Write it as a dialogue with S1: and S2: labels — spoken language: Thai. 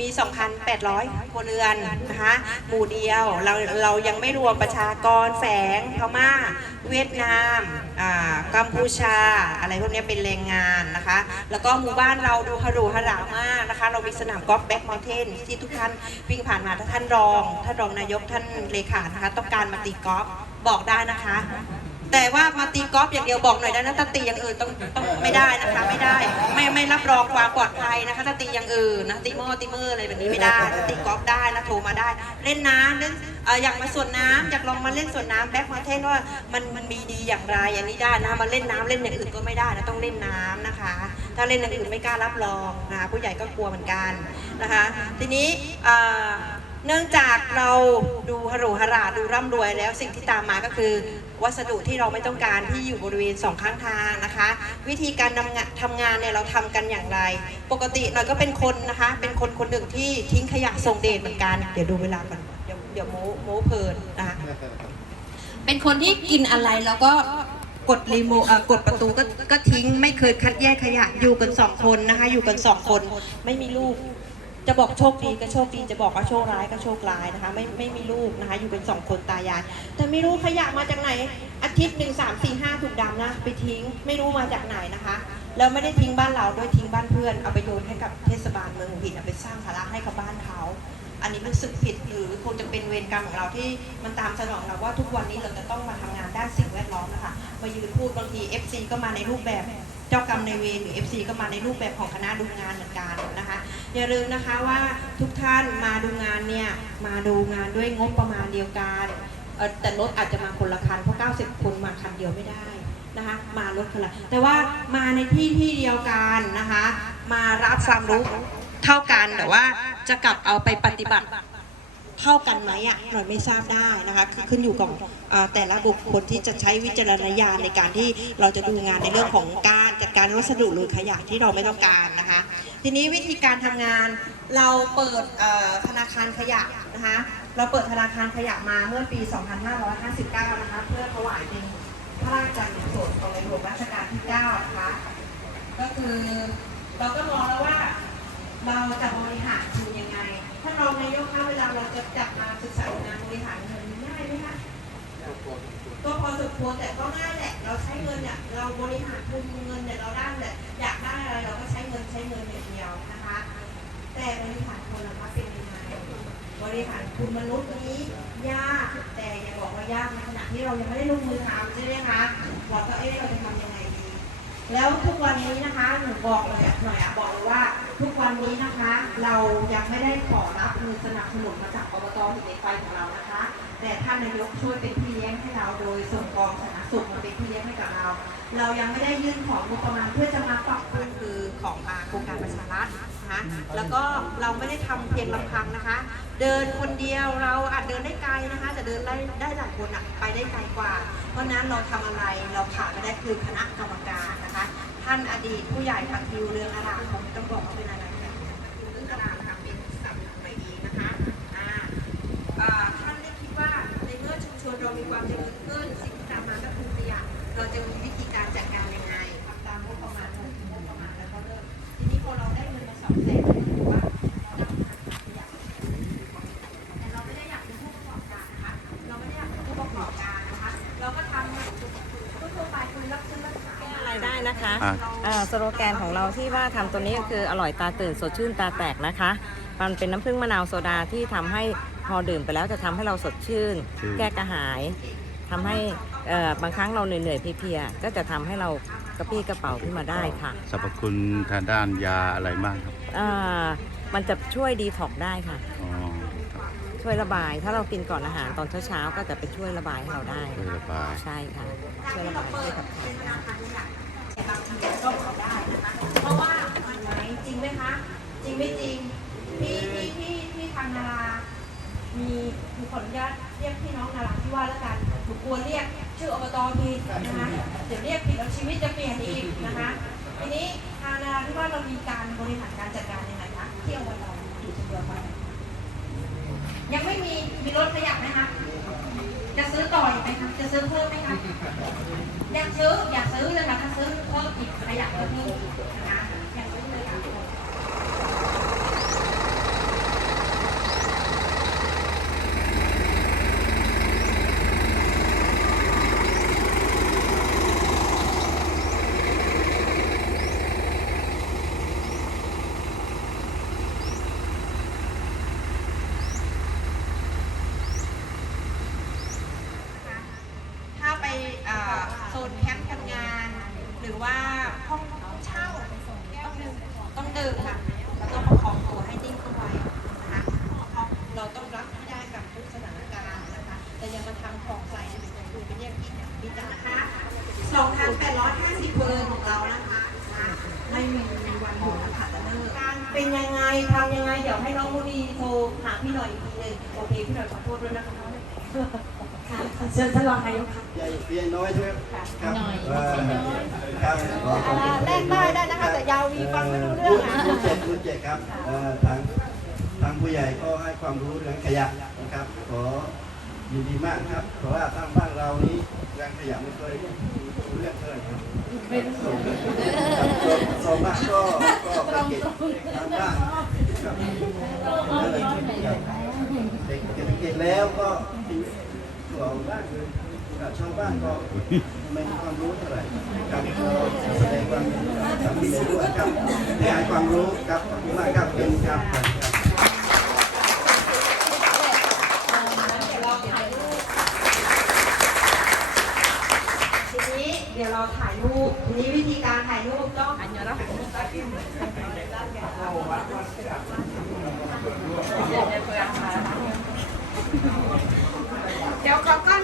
S1: มี 2,800ครัวเรือนนะคะ หมู่เดียว เราเรายังไม่รวมประชากรแฝงพม่า เวียดนามอ่ากัมพูชา อะไรพวกเนี้ยเป็นแรงงานนะคะ แล้วก็หมู่บ้านเราดูฮารุฮารามากนะคะ เรามีสนามกอล์ฟแบ็กมอลเทนที่ทุกท่านวิ่งผ่านมาถ้าท่านรอง ท่านรองนายกท่านเลขานะคะ ต้องการมาตีกอล์ฟบอกได้นะคะ แต่ว่ามาตีกอล์ฟอย่างเดียวบอกหน่อยได้นะถ้าตีอย่างอื่นต้องต้องไม่ได้นะคะ ไม่ได้ ไม่ไม่รับรองความปลอดภัยนะคะถ้าตีอย่างอื่นนะตีหม้อตีมืออะไรแบบนี้ไม่ได้ถ้าตีกอล์ฟได้นะโทรมาได้ เล่นน้ำเล่นเอออยากมาสวนน้ำอยากลองมาเล่นสวนน้ำแบ็คมาเทนว่ามันมันมีดีอย่างไรอันนี้ได้นะมาเล่นน้ำเล่นอย่างอื่นก็ไม่ได้นะต้องเล่นน้ำนะคะ ถ้าเล่นอย่างอื่นไม่กล้ารับรองนะคะผู้ใหญ่ก็กลัวเหมือนกันนะคะ ทีนี้เอ่อเนื่องจากเราดูหรูห ราดูร่ำรวยแล้วสิ่งที่ตามมาก็คือ วัสดุที่เราไม่ต้องการที่อยู่บริเวณสองข้างทางนะคะ วิธีการทำงานทำงานเนี่ยเราทำกันอย่างไร ปกติหน่อยก็เป็นคนนะคะ เป็นคนคนหนึ่งที่ทิ้งขยะส่งเดชเหมือนกัน เดี๋ยวดูเวลาก่อนเดี๋ยวเดี๋ยวโม้โม้เพลินนะคะเป็นคนที่กินอะไรแล้วก็กดรีโม่กดประตูก็ก็ทิ้งไม่เคยคัดแยกขยะอยู่กันสองคนนะคะ อยู่กันสองคนไม่มีลูก จะบอกโชคดีก็โชคดีจะบอกว่าโชคร้ายก็โชคร้ายนะคะ ไม่ไม่มีลูกนะคะ อยู่เป็นสองคนตายาย แต่ไม่รู้ขยะมาจากไหน อาทิตย์หนึ่งสามสี่ห้าถุงดำนะ ไปทิ้งไม่รู้มาจากไหนนะคะแล้วไม่ได้ทิ้งบ้านเราด้วยทิ้งบ้านเพื่อนเอาไปโยนให้กับเทศบาลเมืองหัวหินเอาไปสร้างภาระให้กับบ้านเขาอันนี้มันสึกผิดหรือคงจะเป็นเวรกรรมของเราที่มันตามสนองเราว่าทุกวันนี้เราจะต้องมาทำงานด้านสิ่งแวดล้อมนะคะมายืนพูดบางที FC ก็มาในรูปแบบ เจ้ากรรมในเวรหรือ FC ก็มาในรูปแบบของคณะดูงานเหมือนกันนะคะ อย่าลืมนะคะว่าทุกท่านมาดูงานเนี่ยมาดูงานด้วยงบประมาณเดียวกันเอ่อแต่รถอาจจะมาคนละคันเพราะ 90 คนมาคันเดียวไม่ได้นะคะมารถคนละแต่ว่ามาในที่ที่เดียวกันนะคะ มารับความรู้เท่ากันแต่ว่าจะกลับเอาไปปฏิบัติ เท่ากันไหมอะหน่อยไม่ทราบได้นะคะคือขึ้นอยู่กับแต่ละบุคคลที่จะใช้วิจารณญาณในการที่เราจะดูงานในเรื่องของการจัดการวัสดุหรือขยะที่เราไม่ต้องการนะคะ ทีนี้วิธีการทำงานเราเปิดธนาคารขยะนะคะเราเปิดธนาคารขยะมาเมื่อปี 2559 นะคะเพื่อถวายเป็นพระราชกุศลของในหลวงรัชกาลที่ 9 นะคะ ก็คือเราก็มองแล้วว่าเราจะบริหารทุนยังไง ถ้ารองนายกคะเวลาเราจะจับมาศึกษางานบริหารเงินง่ายไหมคะก็พอสมควรแต่ก็ง่ายแหละ เราใช้เงินเนี่ยเราบริหารทุนเงินเนี่ยเราได้แหละอยากได้อะไรเราก็ใช้เงินใช้เงินอย่างเดียวนะคะ แต่บริหารคนละคะเป็นยังไงบริหารคุณมนุษย์นี้ยากแต่อย่าบอกว่ายากในขณะที่เรายังไม่ได้ลงมือทำใช่ไหมคะเราก็เอ๊ะเราจะทำยังไง แล้วทุกวันนี้นะคะหนูบอกเลยอะหน่อยอะบอกเลยว่า ทุกวันนี้นะคะ เรายังไม่ได้ขอรับเงินสนับสนุนมาจากอบตหินเหล็กไฟของเรานะคะ แต่ท่านนายกช่วยเป็นพี่เลี้ยงให้เราโดยส่งกองสาธารณสุขมาเป็นพี่เลี้ยงให้กับเรา เรายังไม่ได้ยื่นของงบประมาณเพื่อจะมาปรับปรุงคือของมาโครงการประชารัฐ นะคะ แล้วก็เราไม่ได้ทำเพียงลำพังนะคะ เดินคนเดียวเราอาจเดินได้ไกลนะคะ แต่เดินได้ได้หลายคนอะไปได้ไกลกว่า เพราะนั้นเราทำอะไรเราขาดไม่ได้คือคณะกรรมการนะคะ ท่านอดีตผู้ใหญ่พักทิวเรืองอาราผมต้องบอกว่าเป็นอะไร อะอ่าส
S2: โลแกนของเราที่ว่าทำตัวนี้ก็คืออร่อยตาตื่นสดชื่นตาแตกนะคะ มันเป็นน้ำผึ้งมะนาวโซดาที่ทำให้พอดื่มไปแล้วจะทำให้เราสดชื่น
S3: ชื่น
S2: แก้กระหายทำให้เอ่อบางครั้งเราเหนื่อยๆเพลียๆก็จะทำให้เรากระปี้กระเป๋าขึ้นมาได้ค่ะ
S3: สรรพคุณทางด้านยาอะไรบ้างครับ
S2: อ่ามันจะช่วยดีท็อกได้ค่ะ
S3: อ๋อครับ
S2: ช่วยระบาย ถ้าเรากินก่อนอาหารตอนเช้าๆก็จะไปช่วยระบายให้เราได้
S3: ช่วยระบาย
S2: ใช่ค่ะช่วยระบายช่วยขับถ่ายได้
S1: แต่บางทีก็ขอได้นะคะ เพราะว่ามันไหมจริงไหมคะ จริงไม่จริง ที่ที่ที่ที่ทางนารา มีมีขออนุญาตเรียกพี่น้องนาราที่ว่าแล้วกันหนูกลัวเรียก ต่อผิดนะคะเดี๋ยวเรียกผิดแล้วชีวิตจะเปลี่ยนอีกนะคะทีนี้ทางนาราที่ว่าเรามีการบริหารการจัดการยังไงคะที่อบตอยู่จำนวนวันยังไม่มีมีรถขยับไหมคะจะซื้อต่ออีกไหมคะจะซื้อเพิ่มไหม โซนแคมป์ทำงาน หรือว่าห้องเช่าต้องดึงต้องดึงค่ะแล้วก็ประคองตัวให้นิ่งเข้าไว้นะคะเราต้องรับให้ได้กับทุกสถานการณ์นะคะแต่ยังมาทำของใส่คือเป็นเรื่องที่พิจารณาสองพันแปดร้อยห้าสิบเบอร์ของเรานะคะไม่มีวันหยุดนะคะจะเลิกเป็นยังไงทำยังไงเดี๋ยวให้น้องมุนีโทรหาพี่หน่อยอีกทีหนึ่งโอเคพี่หน่อยขอโทษด้วยนะคะค่ะ
S4: เชิญท่านรองนายกค่ะ
S5: ใหญ่เพียงน้อยใช่ไหมครับหน่อยครับขอขอบคุณ
S1: แรกได้ได้นะคะ แต่ยาววีฟังไม่รู้เรื่อง
S5: รุ่นเจ็ดรุ่นเจ็ดครับเอ่อทางทางผู้ใหญ่ก็ให้ความรู้เรื่องขยะนะครับ ขอยินดีมากครับ เพราะว่าทางบ้านเรานี้เรื่องขยะไม่เคยรู้เรื่องเท่าไหร่ครับส่วนส่วนมากก็ก็ไปเก็บทางบ้านครับนั่นเลยครับเด็กเก็บเก็บแล้วก็ ทิ้งบ้านกับชาวบ้านก็ไม่มีความรู้เท่าไหร่ครับก็แสดงความสามัคคีด้วยครับให้ให้ความรู้ครับขอบคุณมากครับเป็นครับ
S1: ทีนี้เดี๋ยวเราถ่ายรูปทีนี้วิธีการถ่ายรูปต้องเดี๋ยวขอกล้ องนี้อีกรูปห